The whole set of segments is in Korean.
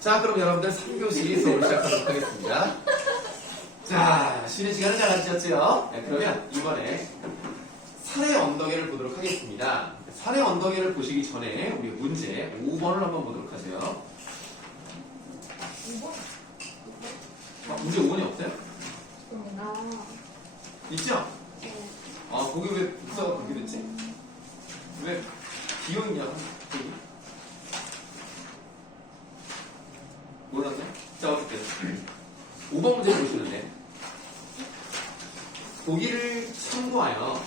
자, 그럼 여러분들 3교시 수업을 시작하도록 하겠습니다. 자, 쉬는 시간을 잘 가지셨죠? 네, 그러면 이번에 산의 언덕에를 보도록 하겠습니다. 산의 언덕에를 보시기 전에 우리 문제 5번을 한번 보도록 하죠. 5번? 문제 5번이 없어요? 아, 있죠? 네. 아, 거기 왜 복사가 그렇게 됐지? 왜 비어있냐? 거기? 몰랐네? 자, 어쨌든 5번 문제 보시는데 보기를 참고하여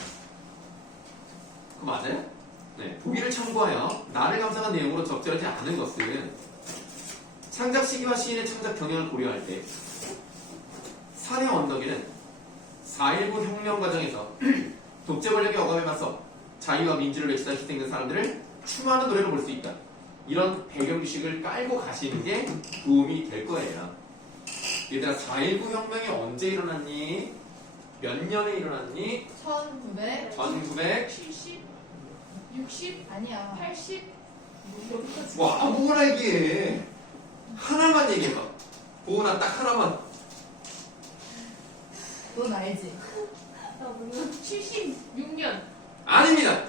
그거 맞아요? 네, 보기를 참고하여 나를 감상한 내용으로 적절하지 않은 것은 창작 시기와 시인의 창작 경향을 고려할 때 산의 언덕에는 4.19 혁명 과정에서 독재 권력의 억압에 맞서 자유와 민주를 외치다 희생된 사람들을 추모하는 노래로 볼 수 있다. 이런 배경지식을 깔고 가시는 게 도움이 될 거예요. 얘들아, 4.19 혁명이 언제 일어났니? 몇 년에 일어났니? 1900? 1900? 60? 아니야. 80? 뭐 아무거나 얘기해. 하나만 얘기해봐. 보은아, 딱 하나만. 넌 알지? 76년. 아닙니다.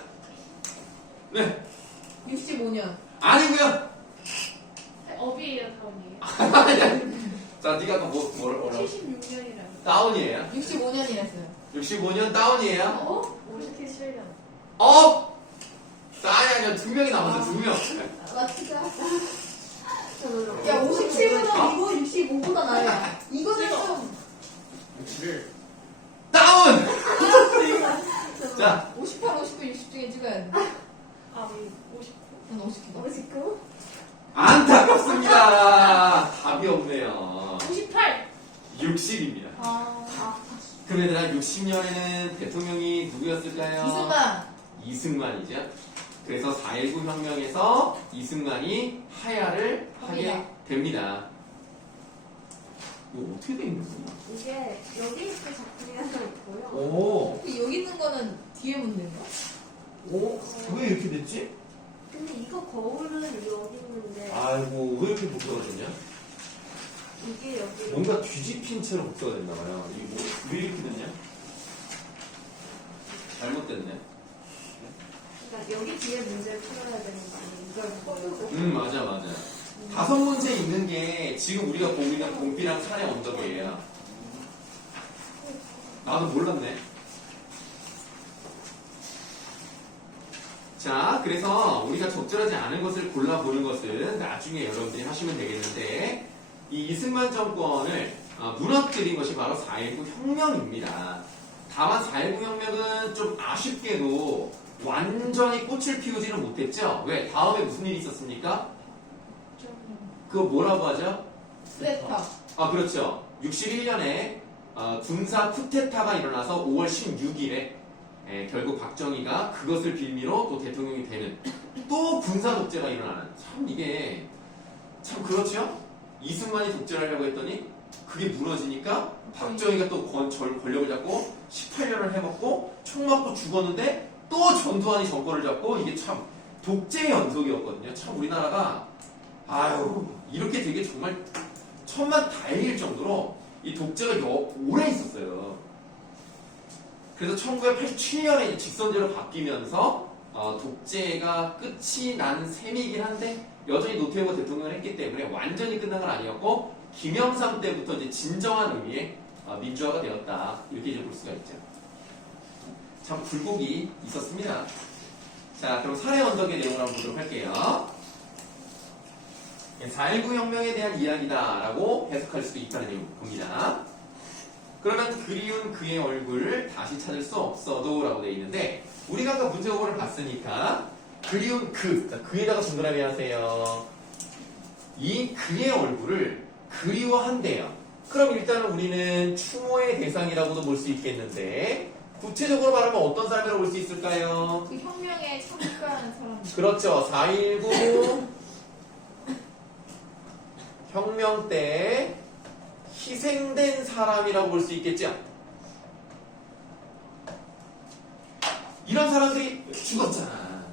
네, 65년. 아니고요. 업이에요, 다운이에요. 자, 네가 아까 뭐라고? 76년이라고. 다운이에요. 65년이랬어요. 65년 다운이에요. 어? 57년. 업! 아니, 2명이 남았어, 2명. 맞추자. 야, 57보다 이거 65보다 나아요. 이거는 좀. 61. 다운! 자. 58, 59, 60 중에 찍어야 돼. 아, 59. 난 59다. 59? 안타깝습니다. 답이 없네요. 98! 60입니다. 그럼 얘들아, 60년에는 대통령이 누구였을까요? 이승만이죠. 그래서 4.19 혁명에서 이승만이 하야를 하게 됩니다. 이거 어떻게 돼 있는 거야? 이게 여기 있을 작품이 하나 있고요. 오, 여기 있는 거는 뒤에 문제인가? 오, 왜 이렇게 됐지? 근데 이거 거울은 여기 있는데 아이고, 왜 이렇게 복사가 됐냐? 이게 여기. 뭔가 뒤집힌 채로 복사가 됐나 봐요. 이게 왜 이렇게 됐냐? 잘못됐네. 그러니까 여기 뒤에 문제를 풀어야 되는 거 아니에요? 이걸 보고. 맞아. 5문제 있는 게 지금 우리가 보고 있는 봄비랑 산의 언덕이에요. 나도 몰랐네. 자, 그래서 우리가 적절하지 않은 것을 골라보는 것은 나중에 여러분들이 하시면 되겠는데, 이 이승만 정권을 무너뜨린 것이 바로 4.19 혁명입니다. 다만 4.19 혁명은 좀 아쉽게도 완전히 꽃을 피우지는 못했죠? 왜? 다음에 무슨 일이 있었습니까? 그거 뭐라고 하죠? 쿠데타. 아, 그렇죠. 61년에 군사 쿠데타가 일어나서 5월 16일에 결국 박정희가 그것을 빌미로 또 대통령이 되는 또 군사 독재가 일어나는, 참 이게 참 그렇죠? 이승만이 독재를 하려고 했더니 그게 무너지니까 박정희가 또 권력을 잡고 18년을 해먹고 총 맞고 죽었는데 또 전두환이 정권을 잡고, 이게 참 독재의 연속이었거든요. 참 우리나라가 아유, 이렇게 되게 정말 천만 다행일 정도로 이 독재가 오래 있었어요. 그래서 1987년에 직선제로 바뀌면서 독재가 끝이 난 셈이긴 한데 여전히 노태우가 대통령을 했기 때문에 완전히 끝난 건 아니었고, 김영삼 때부터 이제 진정한 의미의 민주화가 되었다, 이렇게 이제 볼 수가 있죠. 참 굴곡이 있었습니다. 자, 그럼 산의 언덕의 내용을 한번 보도록 할게요. 4.19 혁명에 대한 이야기다라고 해석할 수도 있다는 내용 봅니다. 그러면 그리운 그의 얼굴을 다시 찾을 수 없어도 라고 되어 있는데, 우리가 아까 문제 5번을 봤으니까 그리운 그에다가 동그라미 하세요. 이 그의 얼굴을 그리워한대요. 그럼 일단은 우리는 추모의 대상이라고도 볼 수 있겠는데, 구체적으로 말하면 어떤 사람이라고 볼 수 있을까요? 그 혁명에 참가한 사람. 그렇죠. 4.19 혁명 때 희생된 사람이라고 볼 수 있겠죠. 이런 사람들이 죽었잖아.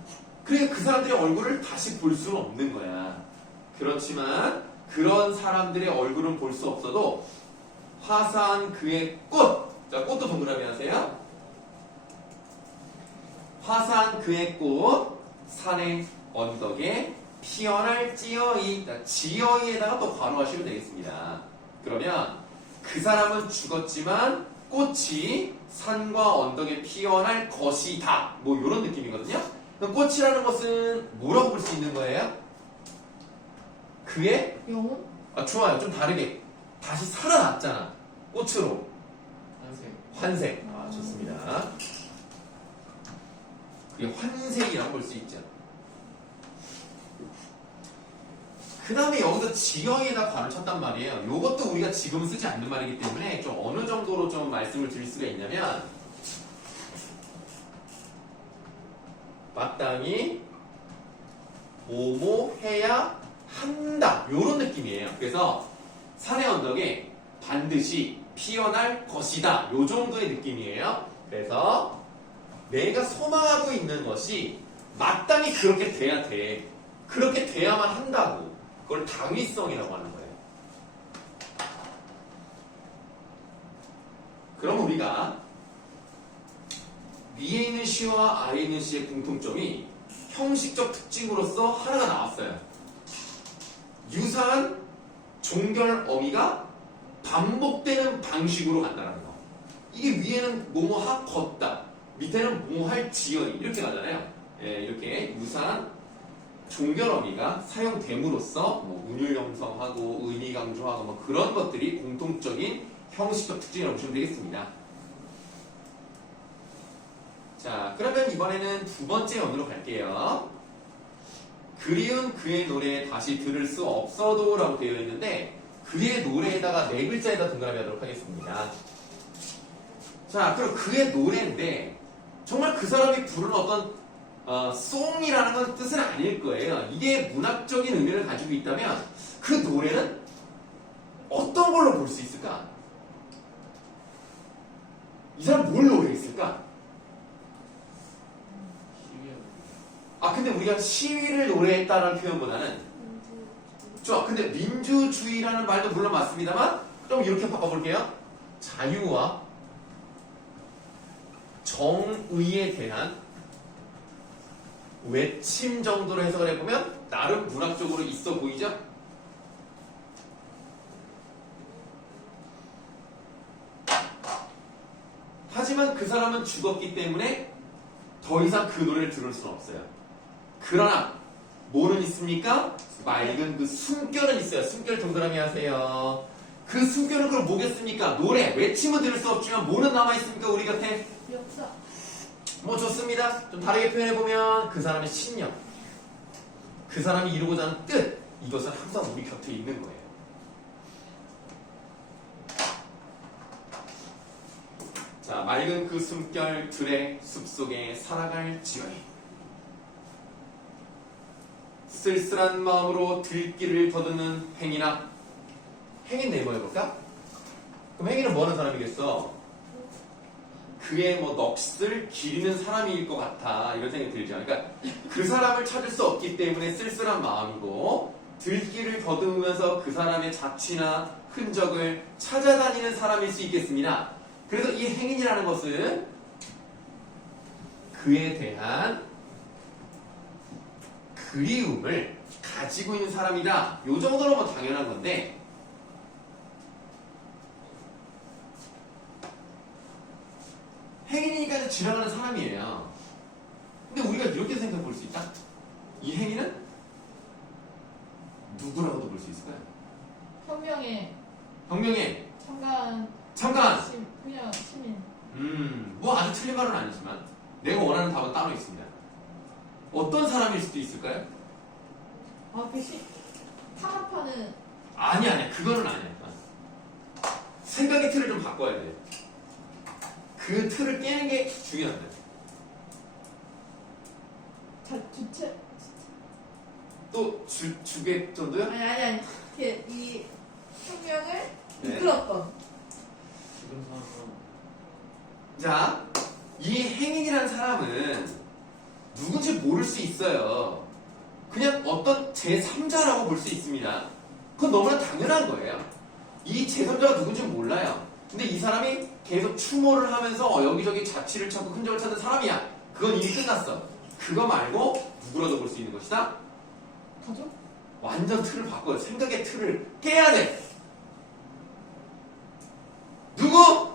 그러니까 그 사람들의 얼굴을 다시 볼 수는 없는 거야. 그렇지만 그런 사람들의 얼굴은 볼 수 없어도 화사한 그의 꽃. 자, 꽃도 동그라미 하세요. 화사한 그의 꽃 산의 언덕에 피어날 찌어이. 지어이에다가 또 괄호하시면 되겠습니다. 그러면 그 사람은 죽었지만 꽃이 산과 언덕에 피어날 것이다. 뭐 이런 느낌이거든요. 그럼 꽃이라는 것은 뭐라고 볼 수 있는 거예요? 그의 영혼? 좋아요. 좀 다르게 다시 살아났잖아. 꽃으로 한색. 환생. 좋습니다. 그게 환생이라고 볼 수 있죠. 그 다음에 여기서 지형에다 괄호 쳤단 말이에요. 이것도 우리가 지금 쓰지 않는 말이기 때문에 좀 어느 정도로 좀 말씀을 드릴 수가 있냐면 마땅히 뭐뭐 해야 한다. 이런 느낌이에요. 그래서 산의 언덕에 반드시 피어날 것이다. 이 정도의 느낌이에요. 그래서 내가 소망하고 있는 것이 마땅히 그렇게 돼야 돼. 그렇게 돼야만 한다고. 그걸 당위성이라고 하는 거예요. 그럼 우리가 위에 있는 시와 아래에 있는 시의 공통점이 형식적 특징으로서 하나가 나왔어요. 유사한 종결 어미가 반복되는 방식으로 간다는 거. 이게 위에는 뭐뭐하 걷다, 밑에는 뭐할 지연이 이렇게 가잖아요. 이렇게 유사한 종결 어미가 사용됨으로써 뭐 운율 형성하고 의미 강조하고 뭐 그런 것들이 공통적인 형식적 특징이라고 보시면 되겠습니다. 자, 그러면 이번에는 두 번째 연으로 갈게요. 그리운 그의 노래 다시 들을 수 없어도 라고 되어 있는데 그의 노래에다가 네 글자에다 동그라미 하도록 하겠습니다. 자, 그럼 그의 노래인데 정말 그 사람이 부른 어떤 송이라는 건 뜻은 아닐 거예요. 이게 문학적인 의미를 가지고 있다면 그 노래는 어떤 걸로 볼 수 있을까? 이 사람 뭘 노래했을까? 근데 우리가 시위를 노래했다라는 표현보다는 좋아. 근데 민주주의라는 말도 물론 맞습니다만 좀 이렇게 바꿔볼게요. 자유와 정의에 대한 외침 정도로 해석을 해보면 나름 문학적으로 있어 보이죠? 하지만 그 사람은 죽었기 때문에 더 이상 그 노래를 들을 수는 없어요. 그러나 뭐는 있습니까? 맑은 그 숨결은 있어요. 숨결 동그라미 하세요. 그 숨결은 그걸 뭐겠습니까? 노래, 외침은 들을 수 없지만 뭐는 남아있습니까? 우리 곁에? 역사. 뭐 좋습니다. 좀 다르게 표현해보면 그 사람의 신념, 그 사람이 이루고자 하는 뜻, 이것은 항상 우리 곁에 있는 거예요. 자, 맑은 그 숨결 들의 숲속에 살아갈 지연이 쓸쓸한 마음으로 들길을 더듬는 행이나 행인 네이버 해볼까? 그럼 행인은 뭐 하는 사람이겠어? 그의 뭐 넋을 기리는 사람일 것 같아 이런 생각이 들죠. 그러니까 그 사람을 찾을 수 없기 때문에 쓸쓸한 마음이고 들길을 더듬으면서 그 사람의 자취나 흔적을 찾아다니는 사람일 수 있겠습니다. 그래서 이 행인이라는 것은 그에 대한 그리움을 가지고 있는 사람이다. 요 정도로 뭐 당연한 건데 행인이니까 지나가는 사람이에요. 근데 우리가 이렇게 생각해 볼 수 있다. 이 행인은 누구라고도 볼 수 있을까요? 혁명에 혁명에 참가한 잠깐! 그냥 시민. 뭐 아주 틀린 말은 아니지만 내가 원하는 답은 따로 있습니다. 어떤 사람일 수도 있을까요? 탄압하는. 아니야. 그거는 아니야. 생각의 틀을 좀 바꿔야 돼. 그 틀을 깨는 게 중요한데. 주체. 또 주객 정도요? 아니. 이 혁명을 네. 이끌었던. 지금 상황은 자, 이 행인이라는 사람은 누군지 모를 수 있어요. 그냥 어떤 제3자라고 볼 수 있습니다. 그건 너무나 당연한 거예요. 이 제3자가 누군지 몰라요. 근데 이 사람이 계속 추모를 하면서 여기저기 자취를 찾고 흔적을 찾는 사람이야. 그건 이미 끝났어. 그거 말고 누구라도 볼 수 있는 것이다? 가족? 완전 틀을 바꿔요. 생각의 틀을 깨야 돼. 누구?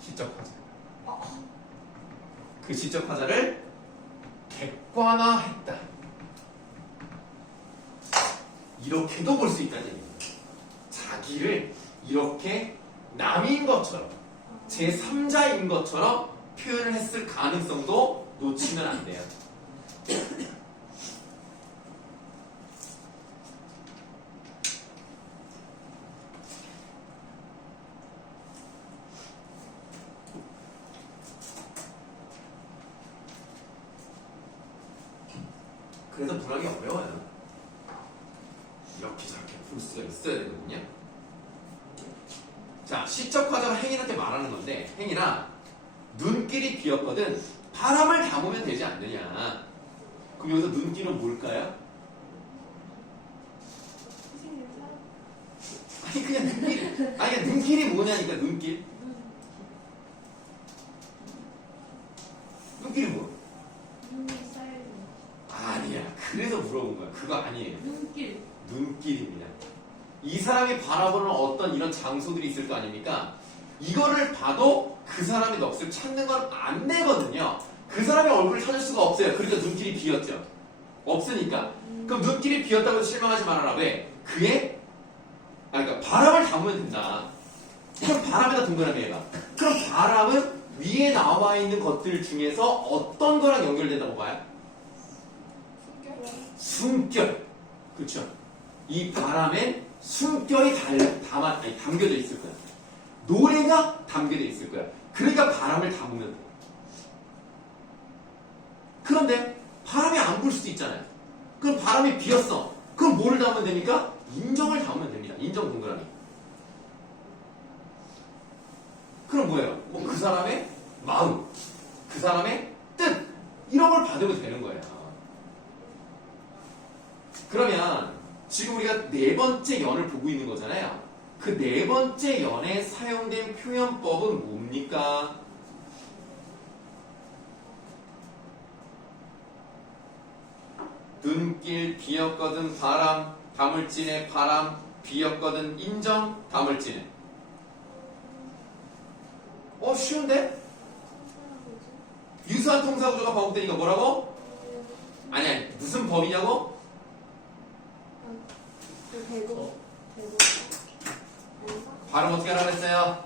시적 화자. 그 시적 화자를 객관화했다. 이렇게도 볼 수 있다는 얘기입니다. 자기를 이렇게 남인 것처럼 제3자인 것처럼 표현을 했을 가능성도 놓치면 안 돼요. 그래서 문학이 어려워요. 이렇게 저렇게 볼 수가 있어야 되거든요. 자, 시적 화자가 행인한테 말하는 건데, 행인아, 눈길이 비었거든 바람을 담으면 되지 않느냐. 그럼 여기서 눈길은 뭘까요? 아니 그냥 눈길. 아니 그냥 눈길이 뭐냐니까. 눈길. 눈길이 뭐? 눈이 쌓여있는 아니야. 그래서 물어본 거야. 그거 아니에요. 눈길. 눈길입니다. 이 사람이 바라보는 어떤 이런 장소들이 있을 거 아닙니까? 이거를 봐도 그 사람의 넋을 찾는 건 안 되거든요. 그 사람의 얼굴을 찾을 수가 없어요. 그러니까 눈길이 비었죠. 없으니까. 그럼 눈길이 비었다고 해서 실망하지 말아라. 왜? 그러니까 바람을 담으면 된다. 그럼 바람에다 동그라미 해봐. 그럼 바람은 위에 나와 있는 것들 중에서 어떤 거랑 연결된다고 봐요? 숨결. 그렇죠. 이 바람엔 숨결이 담겨져 있을 거야. 노래가 담겨져 있을 거야. 그러니까 바람을 담으면 돼. 그런데 바람이 안 불 수도 있잖아요. 그럼 바람이 비었어. 그럼 뭐를 담으면 됩니까? 인정을 담으면 됩니다. 인정 동그라미. 그럼 뭐예요? 뭐 그 사람의 마음, 그 사람의 뜻, 이런 걸 받으면 되는 거예요. 그러면 지금 우리가 네 번째 연을 보고 있는 거잖아요. 그 네 번째 연에 사용된 표현법은 뭡니까? 눈길 비었거든 바람, 다물진의 바람, 비었거든 인정, 다물진의. 쉬운데? 유사한 통사구조가 반복되니까 뭐라고? 아니 무슨 법이냐고? 대구. 발음 어떻게 하라고 그랬어요?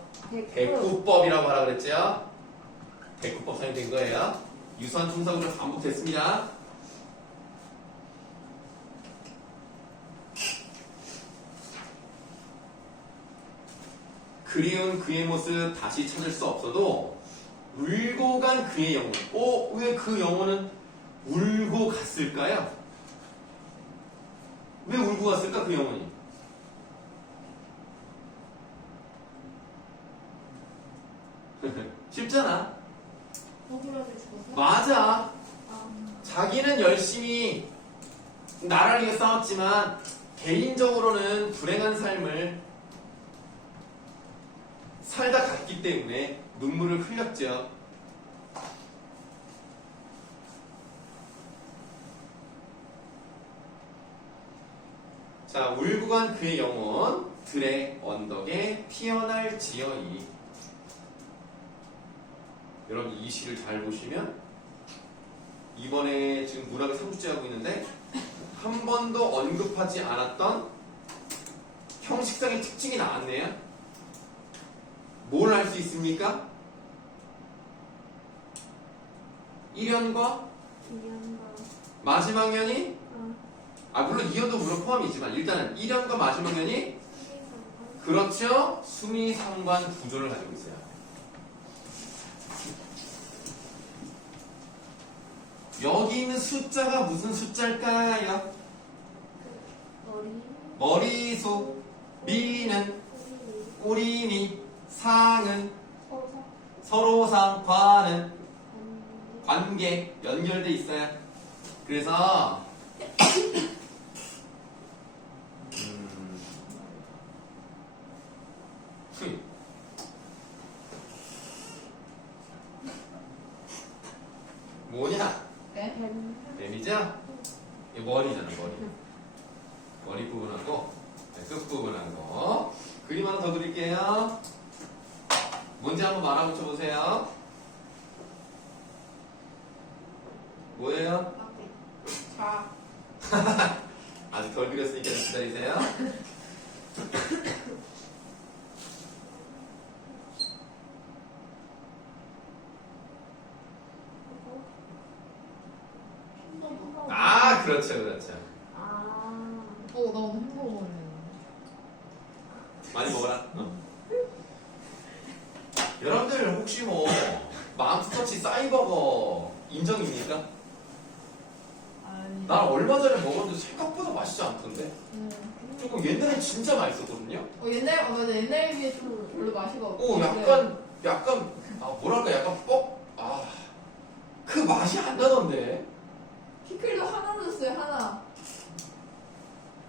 대구법이라고 하라고 그랬죠? 대구법 사용된 거예요. 유사한 통사구조 반복됐습니다. 그리운 그의 모습 다시 찾을 수 없어도 울고 간 그의 영혼. 왜 그 영혼은 울고 갔을까요? 왜 울고 갔을까 그 영혼이? 쉽잖아. 억울하게 죽어서? 맞아. 자기는 열심히 나라를 위해 싸웠지만 개인적으로는 불행한 삶을 살다 갔기 때문에 눈물을 흘렸죠. 자, 울고 간 그의 영혼 들의 언덕에 피어날지어이. 여러분 이 시를 잘 보시면 이번에 지금 문학을 3주째 하고 있는데 한 번도 언급하지 않았던 형식상의 특징이 나왔네요. 뭘 알 수 있습니까? 1연과 마지막 연이 물론 2연도 물론 포함이지만 일단은 1연과 마지막 연이 그렇죠. 수미상관 구조를 가지고 있어요. 여기 있는 숫자가 무슨 숫자일까요? 머리수, 미는, 꼬리미, 상은, 서로상, 관은, 관계, 연결돼 있어요. 그래서 뭐냐? 네? 뱀이죠? 이 머리잖아, 머리 부분하고 끝 부분하고 그림 하나 더 그릴게요. 문제 한번 말아 붙여보세요. 뭐예요? 자, 아직 덜 그렸으니까 좀 기다리세요. 아, 그렇죠. 아. 나 오늘 햄버거 먹을래. 많이 먹어라. 여러분들 혹시 뭐 맘스터치 싸이버거 인정입니까? 아니. 난 얼마 전에 먹었는데 생각보다 맛있지 않던데? 조금 옛날에 진짜 맛있었거든요? 맞아. 옛날에 비해 좀 별로 맛이 없고. 오, 약간, 뭐랄까, 약간 그 맛이 안 나던데? 피클도 하나 넣었어요, 하나.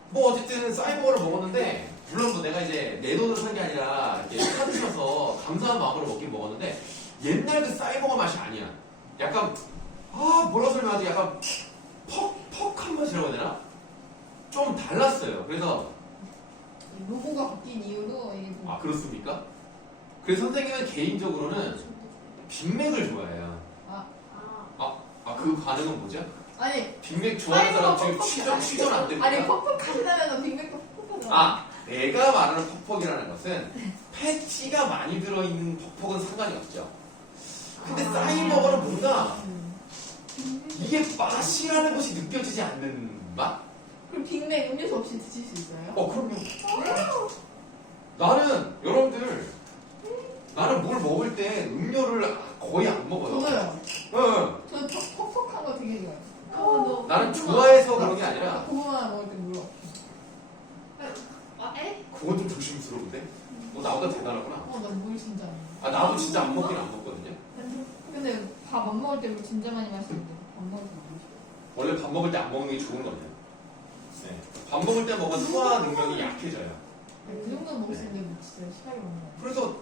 뭐 어쨌든 싸이버거를 먹었는데, 물론 뭐 내가 이제 내 돈으로 산 게 아니라 이렇게 카드 쳐서 감사한 마음으로 먹긴 먹었는데, 옛날 그 싸이버거 맛이 아니야. 약간, 뭐라 설명하지? 약간 퍽퍽한 맛이라고 해야 되나? 좀 달랐어요. 그래서, 이 로고가 바뀐 이유로 이게 뭐. 그렇습니까? 그래서 선생님은 개인적으로는 빅맥을 좋아해요. 그 반응은 뭐죠? 아니, 빅맥 좋아하는 사람 지금 퍽퍽하지 취전 안 됩니까? 아니, 퍽퍽하다면 빅맥도 퍽퍽하잖아. 내가 말하는 퍽퍽이라는 것은 패티가 많이 들어있는 퍽퍽은 상관이 없죠. 근데 싸이버거는 뭔가 이게 맛이라는 것이 느껴지지 않는 맛? 그럼 빅맥 음료수 없이 드실 수 있어요? 그럼요. 나는 뭘 먹을 때 음료를 거의 안 먹어요. 저도요. 저는 퍽퍽한 거 되게 좋아해요. 나는 좋아해서 그런 게 아니라 고구마 먹을 때 물어. 그건 좀 조심스러운데? 나보다 대단하구나. 나 물 진짜 안 먹어. 나도 진짜 안 먹긴 안 먹거든요. 근데 밥 안 먹을 때 물 진짜 많이 마시는데 밥 먹을 때 물. 원래 밥 먹을 때 안 먹는 게 좋은 거예요. 네. 밥 먹을 때 먹으면 소화 능력이 약해져요. 그 정도는 먹을 수 있는데 뭐 진짜 심하게 먹는 거. 그래서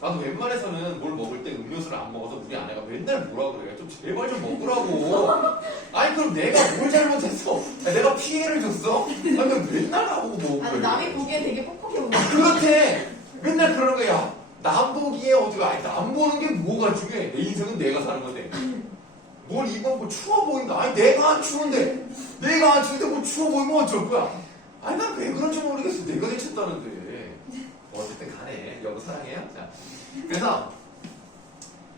나도 웬만해서는 뭘 먹을 때 음료수를 안 먹어서 우리 아내가 맨날 뭐라 그래요. 좀 제발 좀 먹으라고. 아니 그럼 내가 뭘 잘못했어? 내가 피해를 줬어? 아니 그럼 맨날 나보고 먹어. 아니 남이 보기엔 되게 퍽퍽해 보여. 그렇대. 맨날 그러는 거야. 남 보기에 어디가 아니 남 보는 게 뭐가 중요해. 내 인생은 내가 사는 건데. 뭘 이건 뭐 추워 보인다. 아니 내가 안 추운데 뭐 추워 보이면 어쩔 거야. 아니 난 왜 그런지 모르겠어. 내가 대쳤다는데. 어쨌든 간에 여보 사랑해요. 자, 그래서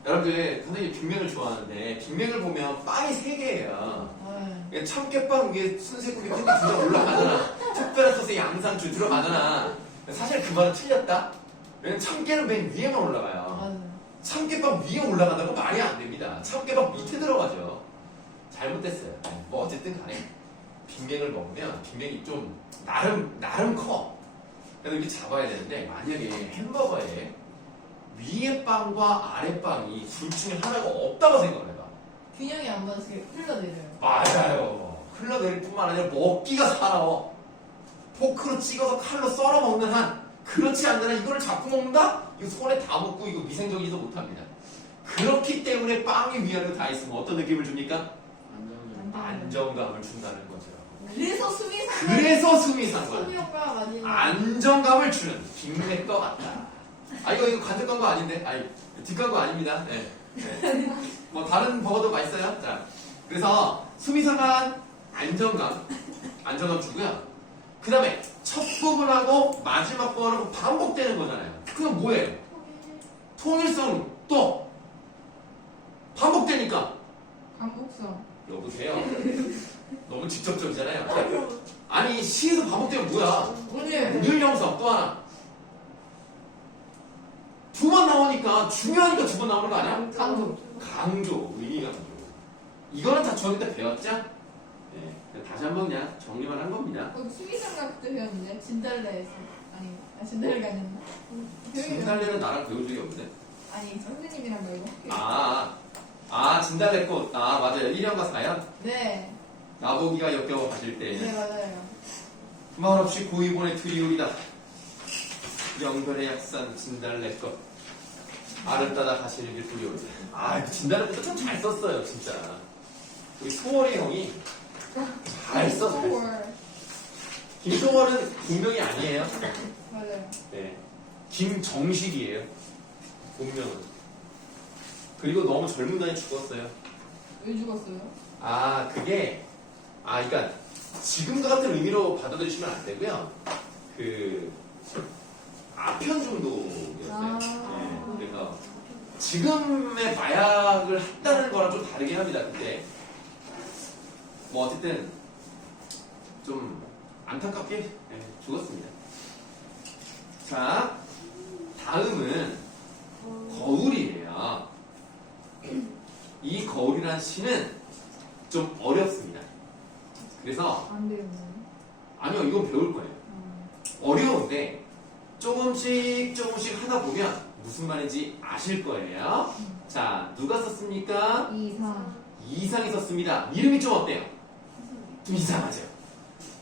여러분들 선생님 빅맥을 좋아하는데 빅맥을 보면 빵이 3개예요. 참깨빵 위에 순세국이 팬티 두장 올라가잖아. 특별한 소스에 양상추 들어가잖아. 사실 그 말은 틀렸다. 왜냐면 참깨는 맨 위에만 올라가요. 맞아. 참깨빵 위에 올라간다고 말이 안 됩니다. 참깨빵 밑에 들어가죠. 잘못됐어요. 뭐 어쨌든 간에 빅맥을 먹으면 빅맥이 좀 나름 커. 그래서 이렇게 잡아야 되는데 만약에 햄버거에 위에 빵과 아래 빵이 둘 중에 하나가 없다고 생각을 해봐. 균형이 안 맞아서 흘러내려요. 맞아요. 흘러내릴 뿐만 아니라 먹기가 사나워. 포크로 찍어서 칼로 썰어 먹는 한 그렇지 않는 한 이거를 자꾸 먹는다? 이거 손에 다 묻고 이거 위생적이지도 못합니다. 그렇기 때문에 빵이 위아래로 다 있으면 어떤 느낌을 줍니까? 안정감을 준다는 거죠. 그래서 숨이 상관. 수미상관. 마지막. 안정감을 주는 빅맥과 같다. 이거 간접 광고 아닌데? 뒷광고 아닙니다. 네. 뭐 다른 버거도 맛있어요. 자, 그래서 수미상관 안정감 주고요. 그 다음에 첫 부분하고 마지막 부분하고 반복되는 거잖아요. 그럼 뭐예요? 통일성 또 반복되니까 반복성. 여보세요. 너무 직접적이잖아요. 아니 시에서 반복되면 뭐야? 오늘 영상 또 하나. 2번 나오니까 중요하니까 2번 나오는 거 아니야? 강조, 의미 강조. 이거는 다 저희 때 배웠죠? 네. 다시 한번 그냥 정리만 한 겁니다. 수미상관 그때 배웠는데 진달래에서 진달래가 아니었나? 진달래는 나랑 배운 적이 없는데. 아니 선생님이랑 배우고. 아, 진달래꽃. 아, 맞아요. 1년과 4년? 네. 나보기가 역겨워 가실 때. 네, 맞아요. 말없이 고이본의 드리울이다. 영별의 약산 진달래꽃. 알을 따다 가시는 길 두려워지. 아, 그 진달래꽃도 참 잘 썼어요, 진짜. 우리 소월이 형이 잘 써. 잘 써. 소월. 김소월은 본명이 아니에요. 맞아요. 네. 김정식이에요. 본명은. 그리고 너무 젊은 나이에 죽었어요. 왜 죽었어요? 아, 그게, 그러니까 지금과 같은 의미로 받아들이시면 안 되고요. 그 아편 정도였어요. 아. 네, 그래서 지금의 마약을 했다는 거랑 좀 다르긴 합니다. 그때 뭐 어쨌든 좀 안타깝게 죽었습니다. 자, 다음은 거울이에요. 이 거울이란 시는 좀 어렵습니다. 그래서 안 배우네. 아니요, 이건 배울 거예요. 어려운데 조금씩 하다 보면 무슨 말인지 아실 거예요. 자, 누가 썼습니까? 이상. 이상이 썼습니다. 이름이 좀 어때요? 좀 이상하죠?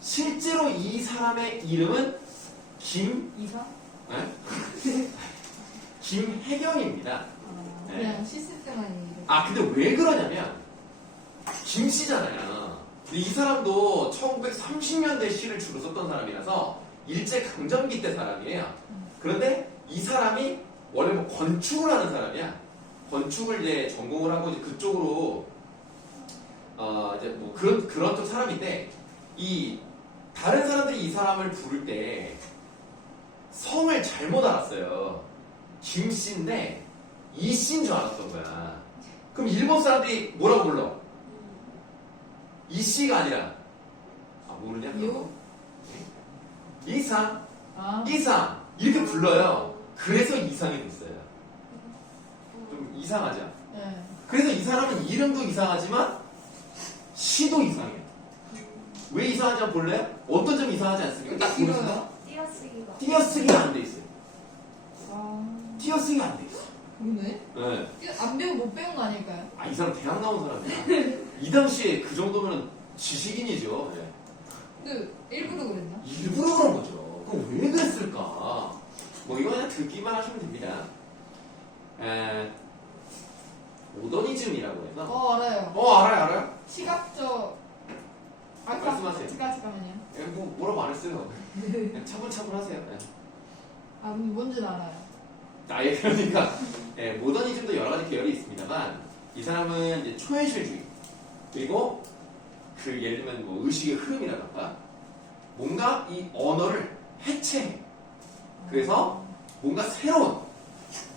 실제로 이 사람의 이름은 이상? 김혜경입니다. 그냥 씻을 때만 이래. 아, 근데 왜 그러냐면 김씨잖아요. 근데 이 사람도 1930년대 시를 주로 썼던 사람이라서 일제강점기 때 사람이에요. 그런데 이 사람이 원래 뭐 건축을 하는 사람이야. 건축을 이제 전공을 하고 이제 그쪽으로 이제 뭐 그런 쪽 사람인데 이 다른 사람들이 이 사람을 부를 때 성을 잘못 알았어요. 김씨인데 이씨인 줄 알았던 거야. 그럼 일본 사람들이 뭐라고 불러? 이씨가 아니라 모르냐? 요? 이상, 아. 이상 이렇게 불러요. 그래서 이상이 됐어요. 좀 이상하죠. 네. 그래서 이 사람은 이름도 이상하지만 시도 이상해요. 왜 이상하지 볼래요? 어떤 점이 이상하지 않습니까? 딱 보세요. 길어요? 띄어쓰기가. 띄어쓰기가 안 돼 있어요. 아. 띄어쓰기가 안 돼 있어. 그러네? 네. 안 배우고 못 배운 거 아닐까요? 이 사람 대학 나온 사람이야. 이 당시에 그 정도면 지식인이죠. 네. 근데 일부러 그랬나? 일부러 그런 거죠. 그럼 왜 그랬을까? 뭐 이거 그냥 듣기만 하시면 됩니다. 모더니즘이라고 해서. 알아요. 알아요. 시각적. 말씀하세요. 잠깐만요. 뭐라고 안 했어요. 그냥 차분차분 하세요. 네. 근데 뭔지는 알아요. 예, 그러니까 모더니즘도 여러 가지 계열이 있습니다만 이 사람은 이제 초현실주의 그리고 그 예를 들면 뭐 의식의 흐름이라던가 뭔가 이 언어를 해체해. 그래서 뭔가 새로운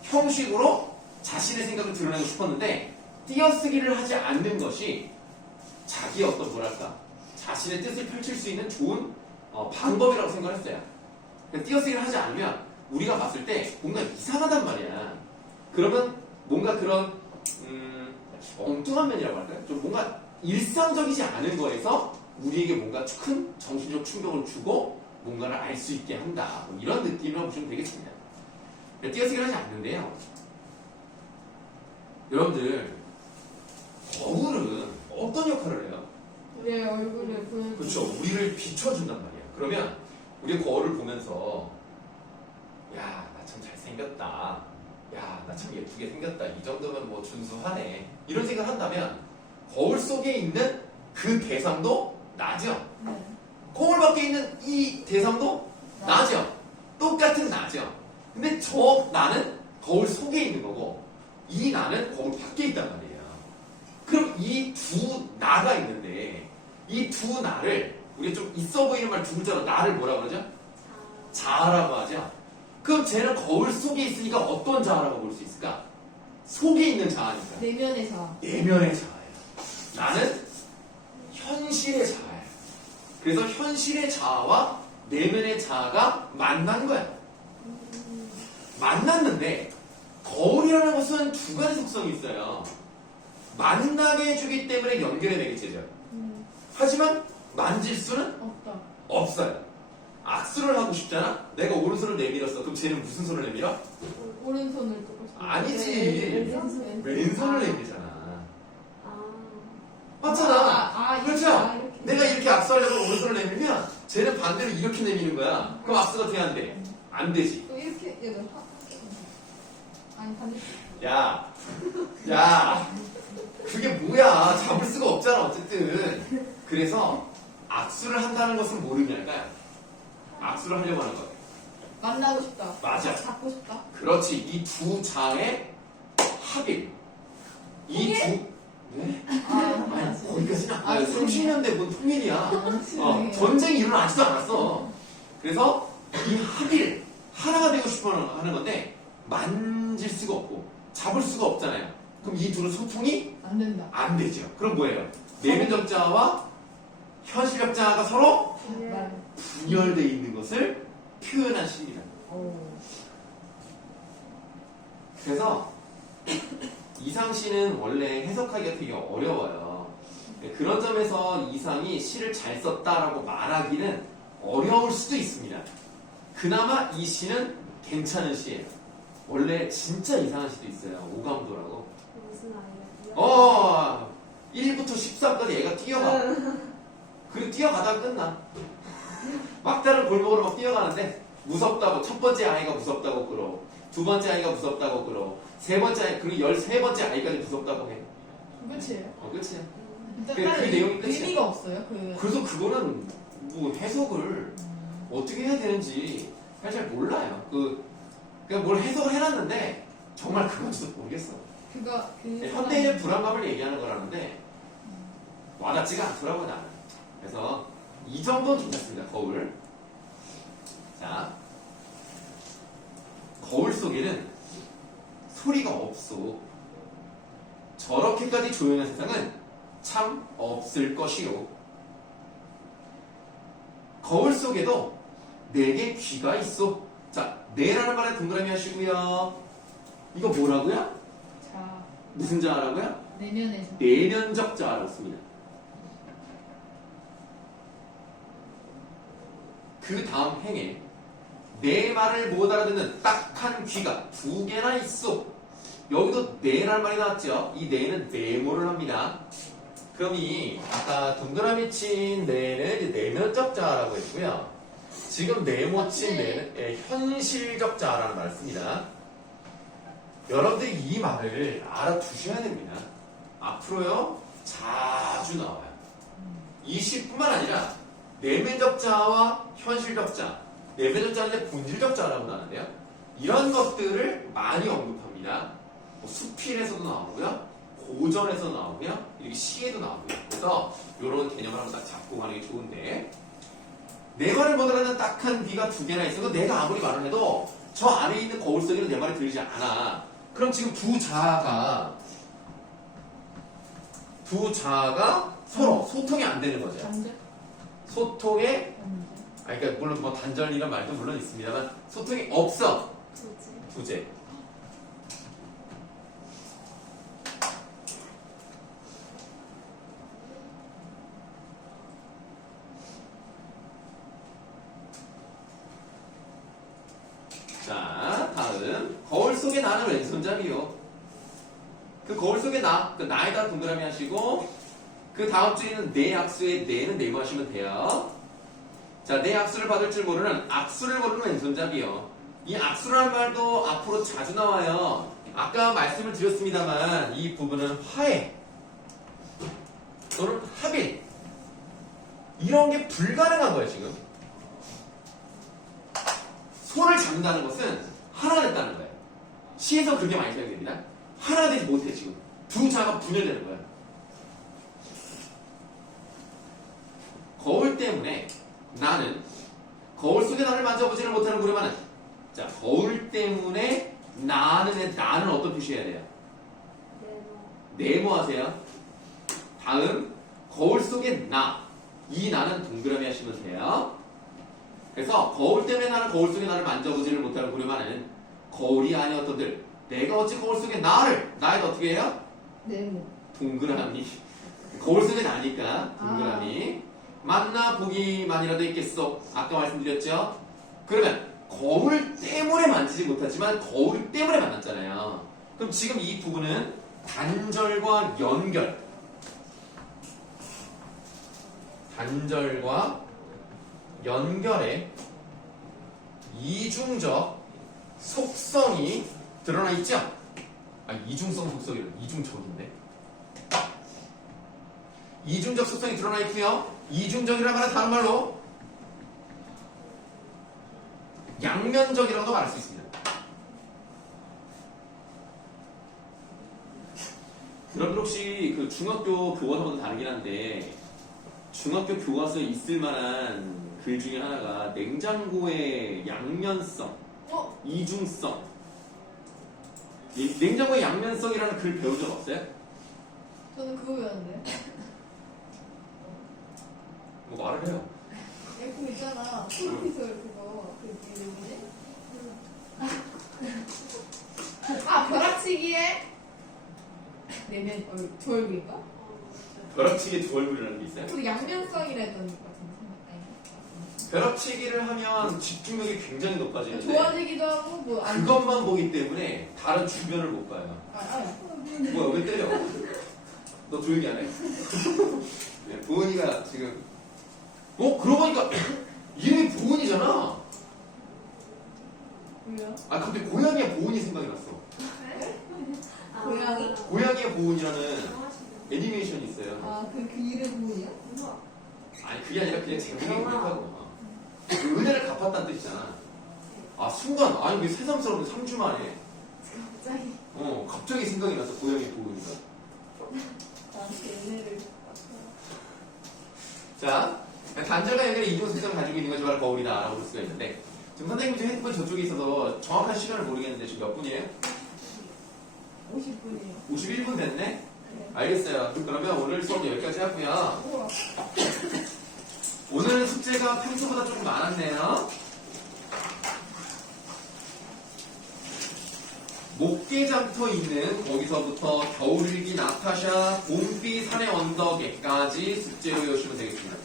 형식으로 자신의 생각을 드러내고 싶었는데 띄어쓰기를 하지 않는 것이 자기의 어떤 뭐랄까 자신의 뜻을 펼칠 수 있는 좋은 방법이라고 생각했어요. 그러니까 띄어쓰기를 하지 않으면 우리가 봤을 때 뭔가 이상하단 말이야. 그러면 뭔가 그런 엉뚱한 면이라고 할까요? 좀 뭔가 일상적이지 않은 거에서 우리에게 뭔가 큰 정신적 충격을 주고 뭔가를 알 수 있게 한다. 뭐 이런 느낌이라고 보시면 되겠습니다. 띄어쓰기를 하지 않는데요. 여러분들 거울은 어떤 역할을 해요? 우리의 얼굴을 보여주고. 그렇죠. 우리를 비춰준단 말이에요. 그러면 우리 거울을 보면서 야, 나 참 잘생겼다. 야, 나 참 예쁘게 생겼다. 이 정도면 뭐 준수하네. 이런 생각을 한다면 거울 속에 있는 그 대상도 나죠. 네. 거울 밖에 있는 이 대상도 나죠. 똑같은 나죠. 근데 저 나는 거울 속에 있는 거고 이 나는 거울 밖에 있단 말이에요. 그럼 이 두 나가 있는데 이 두 나를 우리가 좀 있어 보이는 말 두 글자로 나를 뭐라 그러죠? 자아라고 하죠. 그럼 쟤는 거울 속에 있으니까 어떤 자아라고 볼 수 있을까? 속에 있는 자아니까. 내면의 자아. 내면의 자아예요. 나는 현실의 자아예요. 그래서 현실의 자아와 내면의 자아가 만난 거야. 만났는데 거울이라는 것은 두 가지 속성이 있어요. 만나게 해주기 때문에 연결의 매개체죠. 하지만 만질 수는 없다. 없어요. 악수를 하고 싶잖아? 내가 오른손을 내밀었어. 그럼 쟤는 무슨 손을 내밀어? 오른손을 똑같이. 아니지. 왼손. 왼손을 내밀잖아. 이렇게 악수하려고 오른손을 내밀면 쟤는 반대로 이렇게 내미는 거야. 그럼 악수가 돼야 안 돼? 안 되지. 또 이렇게 얘들 아니 반대. 야, 야, 그게 뭐야? 잡을 수가 없잖아 어쨌든. 그래서 악수를 한다는 것은 뭐를 의미할까요? 악수를 하려고 하는 거. 만나고 싶다. 맞아. 잡고 싶다. 그렇지. 이 두 자의 합일. 이 두. 네? 아니 거기까지는 안 가요. 30년대 뭔 통일이야. 전쟁이 일어나지도 않았어. 그래서 이 합일 하나가 되고 싶어 하는 건데 만질 수가 없고 잡을 수가 없잖아요. 그럼 이 둘은 소통이 안 된다. 안 되죠. 그럼 뭐예요? 내면적 자와 현실적 자가 서로 말. 분열되어 있는 것을 표현한 시입니다. 그래서 이상시는 원래 해석하기가 되게 어려워요. 그런 점에서 이상이 시를 잘 썼다라고 말하기는 어려울 수도 있습니다. 그나마 이 시는 괜찮은 시예요. 원래 진짜 이상한 시도 있어요. 오감도라고. 무슨 아이야? 1부터 13까지 얘가 뛰어가. 그리고 뛰어가다가 끝나. 막다른 골목으로 막 뛰어가는데 무섭다고 첫 번째 아이가 무섭다고 끌어. 두 번째 아이가 무섭다고 끌어. 세 번째 아이 그리고 13번째 아이까지 무섭다고 해. 끝이에요. 끝이야. 일단 그 다른 내용이 끝이야. 의미가 없어요. 그래서 그거는 뭐 해석을 어떻게 해야 되는지 사실 잘 몰라요. 그냥 뭘 해석을 해놨는데 정말 그건지도 모르겠어. 현대인의 불안감을 얘기하는 거라는데 와닿지가 않더라고 나는. 그래서 이 정도는 괜찮습니다. 거울. 자, 거울 속에는 소리가 없어. 저렇게까지 조용한 세상은 참 없을 것이요. 거울 속에도 내게 귀가 있어. 자, 내라는 말에 동그라미 하시고요. 이거 뭐라고요? 자, 무슨 자라고요? 내면에서. 내면적 자라고 씁니다. 그 다음 행에 내 말을 못 알아듣는 딱한 귀가 두 개나 있어. 여기도 내라는 말이 나왔죠. 이 내는 내모를 합니다. 그럼 이 아까 동그라미 친 내는 이제 내면적 자라고 했고요. 지금 네모 친 내는 현실적 자라는 말을 씁니다. 여러분들이 이 말을 알아두셔야 됩니다. 앞으로요 자주 나와요. 이 시뿐만 아니라 내면적 자와 현실적 자, 내면적 자인데 본질적 자라고 나는데요. 이런 것들을 많이 언급합니다. 뭐 수필에서도 나오고요, 고전에서 나오고요, 이렇게 시에도 나오고요. 그래서 이런 개념을 한번 딱 잡고 가는 게 좋은데, 내 말을 못 알아듣는 딱한 귀가 두 개나 있어도 내가 아무리 말을 해도 저 안에 있는 거울 속에는 내 말이 들리지 않아. 그럼 지금 두 자아가 서로 소통이 안 되는 거죠. 단절? 소통에 그러니까 물론 뭐 단절이란 말도 물론 있습니다만 소통이 없어. 두제. 자, 다음 거울 속에 나는 왼손잡이요. 그 거울 속에 그 나에다 동그라미 하시고 그 다음 주에는 내 악수에 내는 네모 하시면 돼요. 자, 내 악수를 받을 줄 모르는 악수를 모르는 왼손잡이요. 이 악수라는 말도 앞으로 자주 나와요. 아까 말씀을 드렸습니다만 이 부분은 화해 또는 합일 이런 게 불가능한 거예요 지금. 손을 잡는다는 것은 하나가 됐다는 거예요. 시에서 그렇게 많이 사용됩니다. 하나가 되지 못해 지금. 두 자가 분열되는 거예요. 거울 때문에 나는 거울 속에 나를 만져보지를 못하는 고려만은 자, 거울 때문에 나는 어떤 표시해야 돼요? 네모 하세요. 다음 거울 속에 이 나는 동그라미 하시면 돼요. 그래서 거울 때문에 나는 거울 속에 나를 만져보지를 못하는 고려만은 거울이 아니었던들 내가 어찌 거울 속에 나에다 어떻게 해요? 네모. 동그라미. 거울 속에 나니까 동그라미. 만나보기만이라도 있겠어. 아까 말씀드렸죠? 그러면 거울 때문에 만지지 못하지만 거울 때문에 만났잖아요. 그럼 지금 이 부분은 단절과 연결. 단절과 연결의 이중적 속성이 드러나 있죠? 아, 이중성 속성이래. 이중적인데. 이중적 속성이 드러나 있고요. 이중적이라고 하는 다른 말로 양면적이라고도 말할 수 있습니다. 여러분 혹시 그 중학교 교과서보다 다르긴 한데 중학교 교과서에 있을 만한 글 중에 하나가 냉장고의 양면성, 이중성. 이 냉장고의 양면성이라는 글 배운 적 없어요? 저는 그거 배웠는데. 뭐 말을 해요. 그거 있잖아. 프로피솔 그거. 그 이름이지? 아, 벼락치기에 내면 두 얼굴인가? 벼락치기 두 얼굴이라는 게 있어요? 그 양면성이라 했던 것 같은데. 벼락치기를 하면 집중력이 굉장히 높아지는데 좋아지기도 하고 뭐 안. 그것만 보기 때문에 다른 주변을 못 봐요. 뭐야 왜 때려? 너 조용히 안 해? 네, 보은이가 지금 그러고 보니까 이름이 보은이잖아. 왜요? 아 근데 고양이의 보은이 생각이 났어. 고양이? 고양이의 보은이라는 애니메이션이 있어요. 아, 그 이름 뭐야? 아니 그게 아니라 그냥 제목이 그렇다고. 그 은혜를 갚았다는 뜻이잖아. 아 순간 아니 왜 새삼스러운데 3주 만에 갑자기 갑자기 생각이 나서 고양이 보은이가. 나한테 은혜를 자, 단절과 연결의 이중성을 가지고 있는 것이 바로 거울이다라고 볼 수가 있는데 지금 선생님이 지금 핸드폰 저쪽에 있어서 정확한 시간을 모르겠는데 지금 몇 분이에요? 50분이요. 51분 됐네? 알겠어요. 그러면 오늘 수업 여기까지 하고요. 오늘 숙제가 평소보다 조금 많았네요. 목계장터 있는 거기서부터 겨울일기 나타샤 봄비 산의 언덕에까지 숙제로 외우시면 되겠습니다.